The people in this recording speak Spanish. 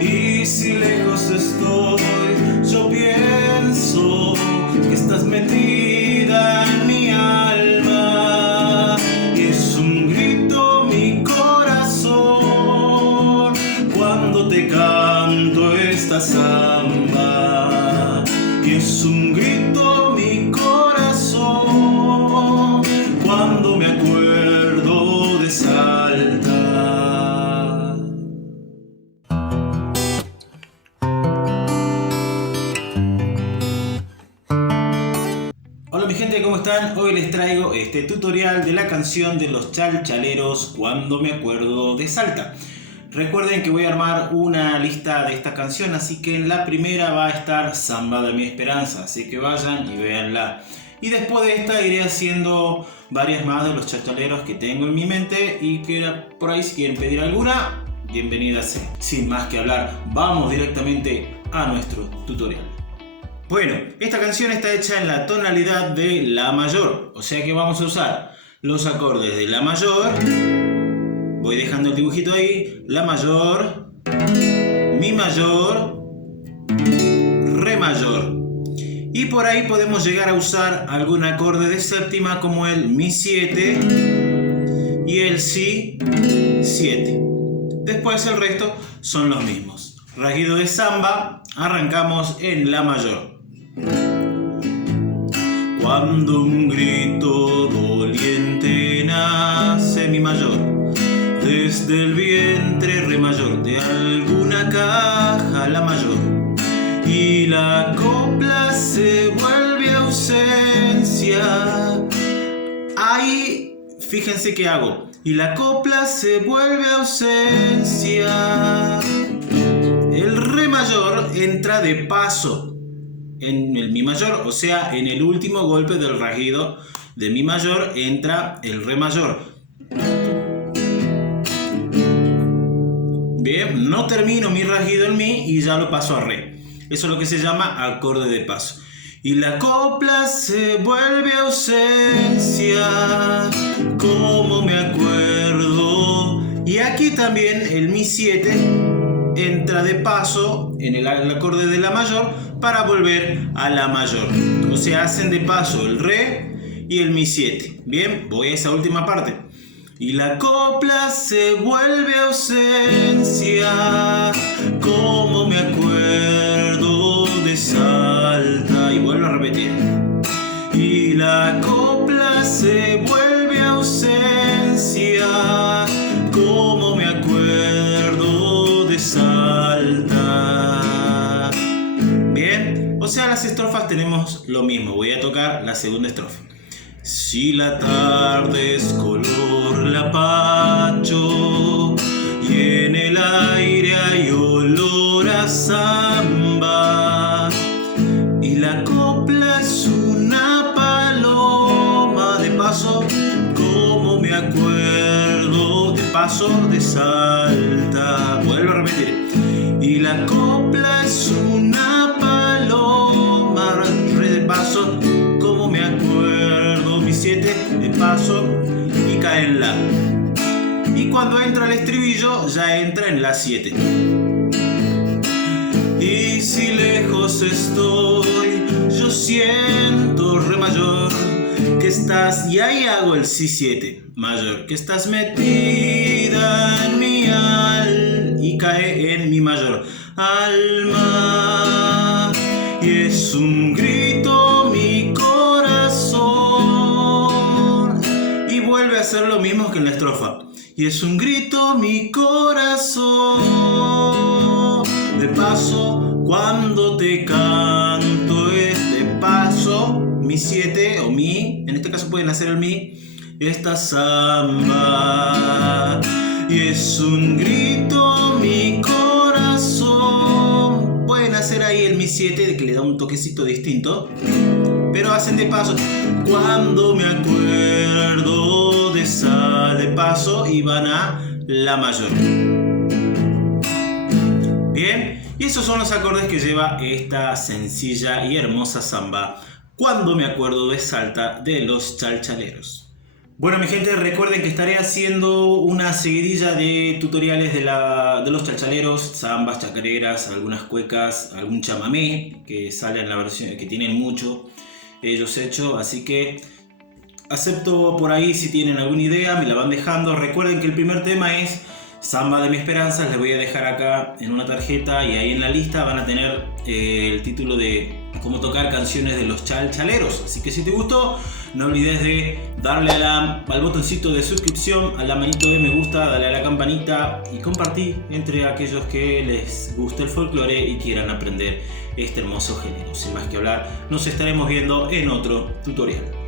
Y si lejos estoy, yo pienso que estás metida en mi alma. Y es un grito mi corazón cuando te canto esta samba. Y es un grito mi corazón cuando me acuerdo de Salta. Hola mi gente, ¿cómo están? Hoy les traigo este tutorial de la canción de los chalchaleros Cuando me acuerdo de Salta. Recuerden que voy a armar una lista de esta canción, así que en la primera va a estar Samba de mi Esperanza, así que vayan y véanla. Y después de esta iré haciendo varias más de los chalchaleros que tengo en mi mente y que por ahí si quieren pedir alguna, bienvenida sea. Sin más que hablar, vamos directamente a nuestro tutorial. Bueno, esta canción está hecha en la tonalidad de La mayor, o sea que vamos a usar los acordes de La mayor. Voy dejando el dibujito ahí. La mayor, Mi mayor, Re mayor. Y por ahí podemos llegar a usar algún acorde de séptima como el Mi 7 y el Si 7. Después el resto son los mismos. Rasguido de samba, arrancamos en La mayor. Cuando un grito doliente nace Mi mayor, desde el vientre Re mayor, de alguna caja La mayor, y la copla se vuelve ausencia. Ahí, fíjense qué hago. Y la copla se vuelve ausencia. El Re mayor entra de paso en el Mi mayor, o sea, en el último golpe del rasguido de Mi mayor entra el Re mayor. Bien, no termino mi rasguido en Mi y ya lo paso a Re. Eso es lo que se llama acorde de paso. Y la copla se vuelve ausencia, como me acuerdo. Y aquí también el Mi 7 entra de paso en el acorde de La mayor para volver a La mayor. O sea, hacen de paso el Re y el Mi 7. Bien, voy a esa última parte. Y la copla se vuelve ausencia, como me acuerdo de Salta. Y vuelvo a repetir. Y la copla se vuelve ausencia, como me acuerdo de Salta. Bien, o sea, las estrofas tenemos lo mismo. Voy a tocar la segunda estrofa. Si la tarde es color lapacho y en el aire hay olor a samba y la copla es una paloma, de paso, como me acuerdo de paso de Salta. Vuelvo a repetir. Y la copla es una paloma, Re de paso, como me acuerdo, Mi 7 de paso y cae en La. Y cuando entra el estribillo ya entra en La 7. Y si lejos estoy, yo siento Re mayor que estás, y ahí hago el Si 7 mayor, que estás metida en mi alma, y cae en Mi mayor, alma. Y es un grito mi corazón. Y vuelve a hacer lo mismo que en la estrofa. Y es un grito mi corazón. De paso, cuando te canto es de paso, Mi 7 o Mi, en este caso pueden hacer el Mi, esta samba. Y es un grito mi corazón. Pueden hacer ahí el Mi 7 que le da un toquecito distinto, pero hacen de paso. Cuando me acuerdo de paso y van a La mayor. Bien, y esos son los acordes que lleva esta sencilla y hermosa samba Cuando me acuerdo de Salta de los chalchaleros. Bueno, mi gente, recuerden que estaré haciendo una seguidilla de tutoriales de los chalchaleros, zambas, chacareras, algunas cuecas, algún chamamé que sale en la versión que tienen mucho ellos hecho, así que acepto por ahí si tienen alguna idea, me la van dejando. Recuerden que el primer tema es Samba de mi Esperanza, les voy a dejar acá en una tarjeta y ahí en la lista van a tener el título de cómo tocar canciones de los chalchaleros. Así que si te gustó, no olvides de darle al botoncito de suscripción, a la manito de me gusta, dale a la campanita y compartir entre aquellos que les guste el folclore y quieran aprender este hermoso género. Sin más que hablar, nos estaremos viendo en otro tutorial.